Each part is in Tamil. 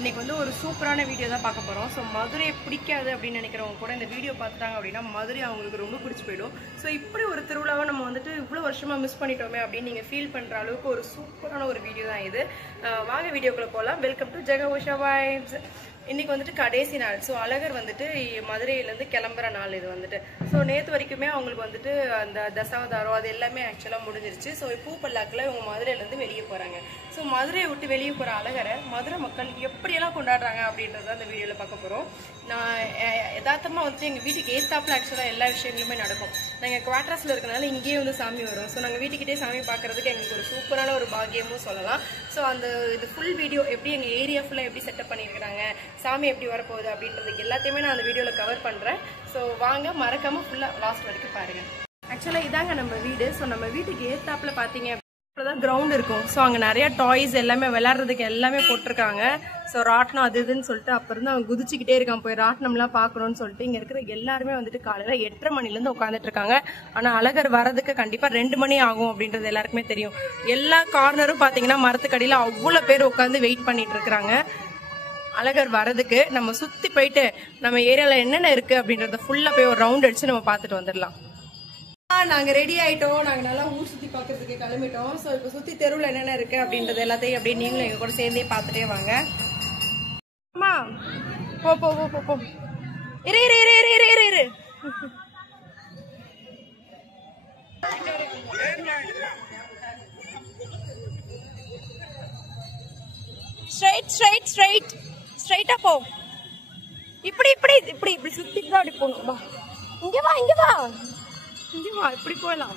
இன்னைக்கு வந்து ஒரு சூப்பரான வீடியோ தான் பார்க்க போகிறோம். ஸோ மதுரையை பிடிக்காது அப்படின்னு நினைக்கிறவங்க கூட இந்த வீடியோ பார்த்துட்டாங்க அப்படின்னா மதுரை அவங்களுக்கு ரொம்ப பிடிச்சி போயிடும். ஸோ இப்படி ஒரு திருவிழாவை நம்ம வந்துட்டு இவ்வளோ வருஷமாக மிஸ் பண்ணிட்டோமே அப்படின்னு நீங்கள் ஃபீல் பண்ணுற அளவுக்கு ஒரு சூப்பரான ஒரு வீடியோ தான் இது. வாங்க வீடியோக்குள்ளே போகலாம். Welcome to Jega Usha vibes. இன்னைக்கு வந்துட்டு கடைசி நாள். ஸோ அழகர் வந்துட்டு மதுரையிலேருந்து கிளம்புற நாள் இது வந்துட்டு. ஸோ நேற்று வரைக்குமே அவங்களுக்கு வந்துட்டு அந்த தசாவதாரம் அது எல்லாமே ஆக்சுவலாக முடிஞ்சிருச்சு. ஸோ பூ பல்லாக்கில் இவங்க மதுரையிலேருந்து வெளியே போகிறாங்க. ஸோ மதுரையை விட்டு வெளியே போகிற அழகரை மதுரை மக்கள் எப்படியெல்லாம் கொண்டாடுறாங்க அப்படின்றத அந்த வீடியோவில் பார்க்க போகிறோம். நான் யதார்த்தமாக வந்துட்டு எங்கள் வீட்டுக்கு ஏத்தாப்பில் ஆக்சுவலாக எல்லா விஷயங்களுமே நடக்கும். நாங்கள் குவார்டர்ஸில் இருக்கனால இங்கேயே வந்து சாமி வரும். ஸோ நாங்கள் வீட்டுக்கிட்டே சாமி பார்க்குறதுக்கு எங்களுக்கு ஒரு சூப்பரான ஒரு பாக்கியமும் சொல்லலாம். ஸோ அந்த இது ஃபுல் வீடியோ எப்படி எங்கள் ஏரியா ஃபுல்லாக எப்படி செட்டப் பண்ணியிருக்கிறாங்க, சாமி எப்படி வரப்போகுது அப்படின்றதுக்கு எல்லாத்தையுமே நான் அந்த வீடியோவில் கவர் பண்ணுறேன். ஸோ வாங்க மறக்காமல் ஃபுல்லாக லாஸ்ட் வரைக்கும் பாருங்கள். ஆக்சுவலாக இதாங்க நம்ம வீடு. ஸோ நம்ம வீட்டுக்கு ஏத்தாப்பில் பார்த்தீங்க தான் கிரவுண்ட் இருக்கும். ஸோ அங்கே நிறைய டாய்ஸ் எல்லாமே விளையாடுறதுக்கு எல்லாமே போட்டிருக்காங்க. ஸோ ராட்னம் அது இதுன்னு சொல்லிட்டு அப்போ இருந்து அவன் குதிச்சுக்கிட்டே இருக்கான். போய் ராட்னம்லாம் பார்க்கணும்னு சொல்லிட்டு இங்கே இருக்கிற எல்லாருமே வந்துட்டு காலையில் 8:30 மணிலேருந்து உட்காந்துட்டு இருக்காங்க. ஆனால் அழகர் வரதுக்கு கண்டிப்பாக 2 மணி ஆகும் அப்படின்றது எல்லாருக்குமே தெரியும். எல்லா கார்னரும் பார்த்தீங்கன்னா மரத்துக்கடியில் அவ்வளோ பேர் உட்காந்து வெயிட் பண்ணிட்டு இருக்கிறாங்க அழகர் வரதுக்கு. நம்ம சுற்றி போயிட்டு நம்ம ஏரியாவில் என்னென்ன இருக்குது அப்படின்றத ஃபுல்லாக போய் ஒரு ரவுண்ட் அடிச்சு நம்ம பார்த்துட்டு வந்துடலாம். நாங்க ரெடி ஆயிட்டோம். நாங்க நல்லா ஊர் சுத்தி பாக்குறதுக்கு கிளம்பிட்டோம். சோ இப்ப சுத்தி தெருவுல என்னென்ன இருக்கு அப்படின்றது எல்லாத்தையும் அப்படியே நீங்களும் எங்க கூட சேர்ந்தே பாத்துட்டே வாங்க. அம்மா போ போ போ போ இரு இரு இரு இரு இரு இரு ஸ்ட்ரைட் ஸ்ட்ரைட் ஸ்ட்ரைட் ஸ்ட்ரைட்டா போ. இப்படி இப்படி இப்படி இப்படி சுத்திட்டு தான் அப்படி போகணும். வா இங்க வா இங்க வா இங்க வா இப்படி போகலாம்.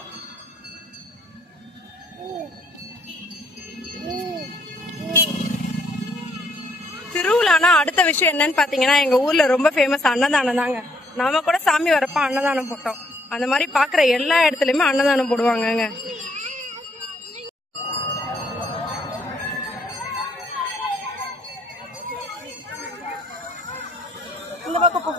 திருவிழானா அடுத்த விஷயம் என்னன்னு பாத்தீங்கன்னா எங்க ஊர்ல ரொம்ப ஃபேமஸ் அன்னதானம் தாங்க. நாம கூட சாமி வரப்ப அன்னதானம் போட்டோம். அந்த மாதிரி பாக்குற எல்லா இடத்துலயுமே அன்னதானம் போடுவாங்க. இந்த பக்கம் போ.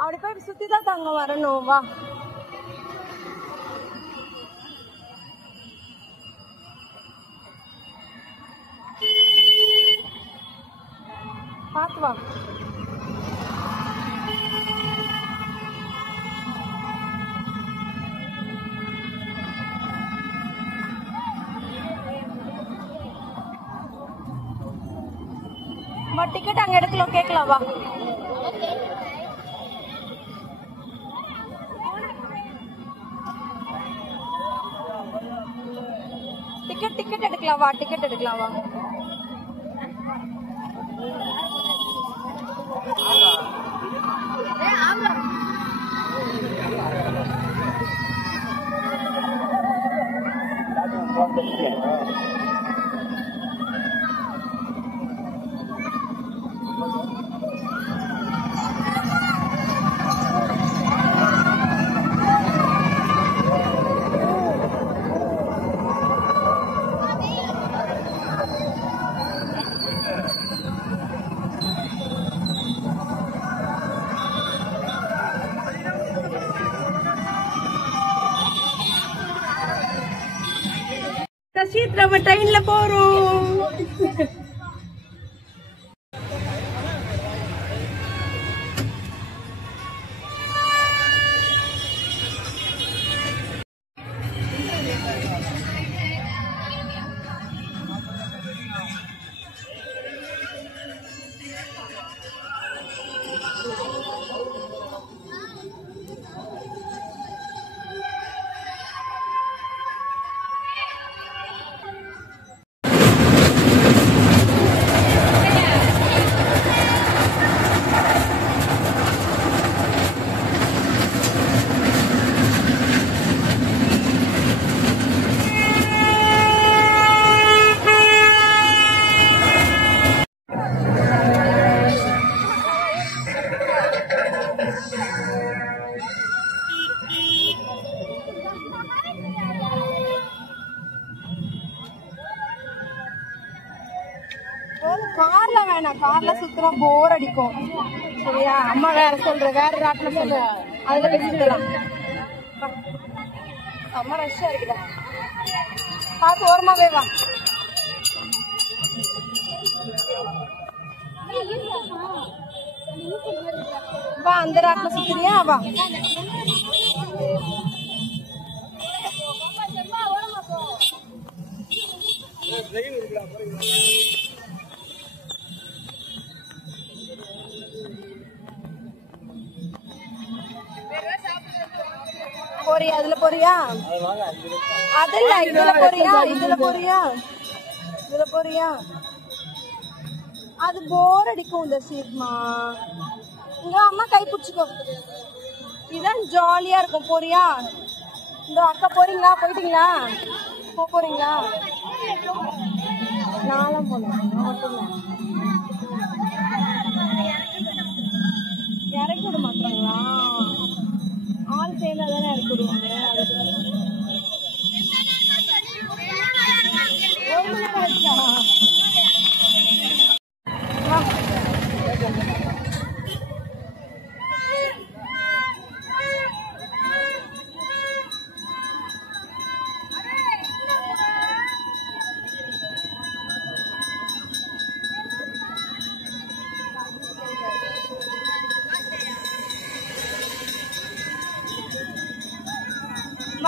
அப்படி போய் சுத்தி தான் தாங்க வரணும். வா பாத்து வா. டிக்கெட் அங்க எடுக்கலாம் கேட்கலாம். வா டிக்கெட் எடுக்கலாம். வா டிக்கெட் எடுக்கலாம். வா நம்ம ட்ரெயின்ல போறோம். கார்ல வேணாம், கார்ல சுத்துறா போர் அடிக்கும். சரியா? அம்மா வேற சொல்ற, வேற ராட்ல சொல்ற, அதுல போய் சுத்தலாம். அம்மா ரஷ்ஷா இருக்குதா, பார்த்து ஓரமாவே வா. வா அந்த ராட்ல சுத்துறியா? வா. போறியா? அதுல போறியா? அதுல இதுல போறியா? இதுல போறியா? இதுல போறியா? அது போர் அடிக்கும் இந்த சீட்மா. இங்க அம்மா கை பிடிச்சுக்கோ, இதான் ஜாலியா இருக்கும். போறியா? இந்த அக்கா போறீங்களா? போயிட்டீங்களா? போறீங்களா? நானும் போனேன். இறக்கி விட மாட்டாங்களா? ஆள் சேர்ந்தா தானே இறக்கி விடுவாங்க.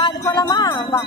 அது போலாமா? வா.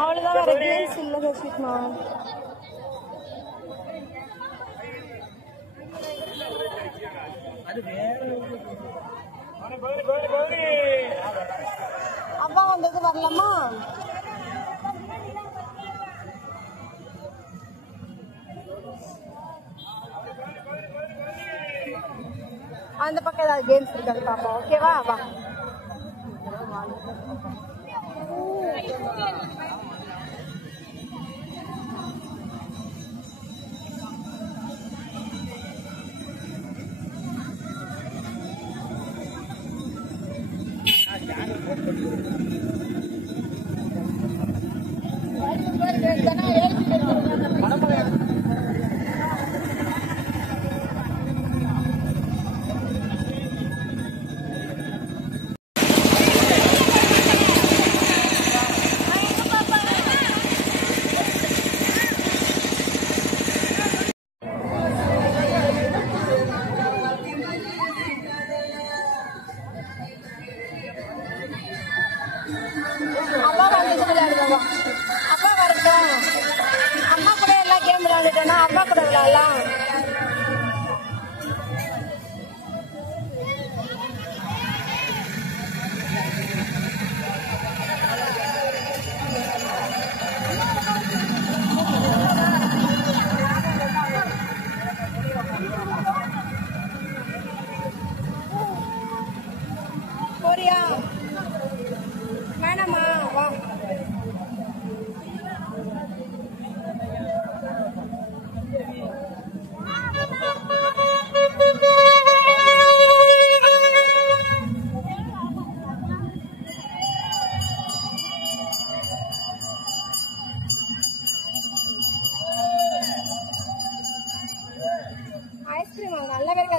அவ்வளவுதான், வேற கேம்ஸ் இல்ல கஷித்மா. அப்பா வந்தது வரலாமா? அந்த பக்கம் ஏதாவது கேம்ஸ் இருக்காது பாப்பா. ஓகேவா? வா. அப்பா வந்தது விளையாடுவா. அப்பா வரட்டும்.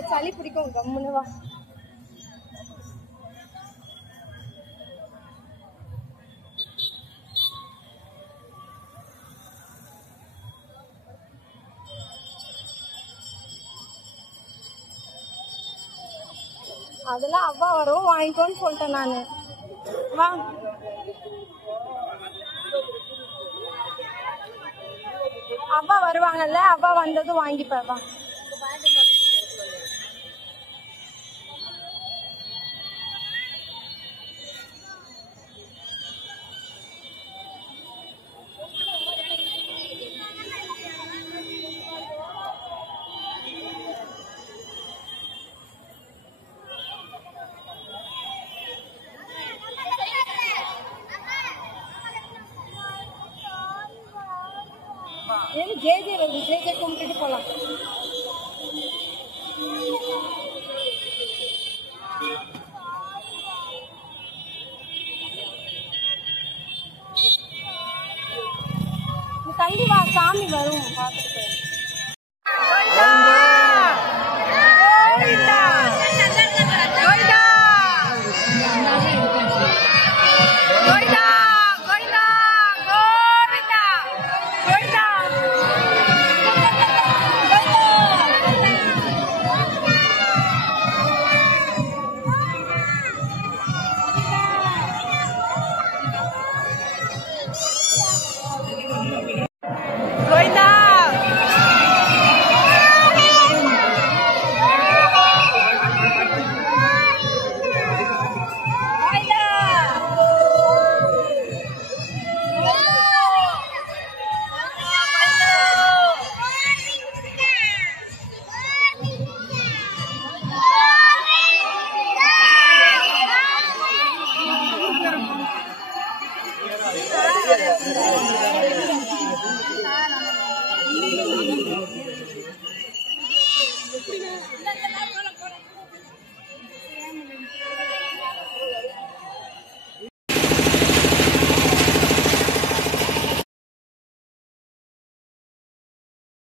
சளி பிடிக்கும் கம்முன்னு வா. அதெல்லாம் அவ்வா வரும் வாங்கிக்கோன்னு சொல்லிட்டேன் நானு. வா அவ்வா வருவாங்கல்ல, அவ்வா வந்ததும் வாங்கிப்பேன். வா ஜேஜே வருது, ஜேஜே கும்பிட்டுட்டு போலாம். தள்ளி வா, சாமி வரும் பார்த்துட்டு.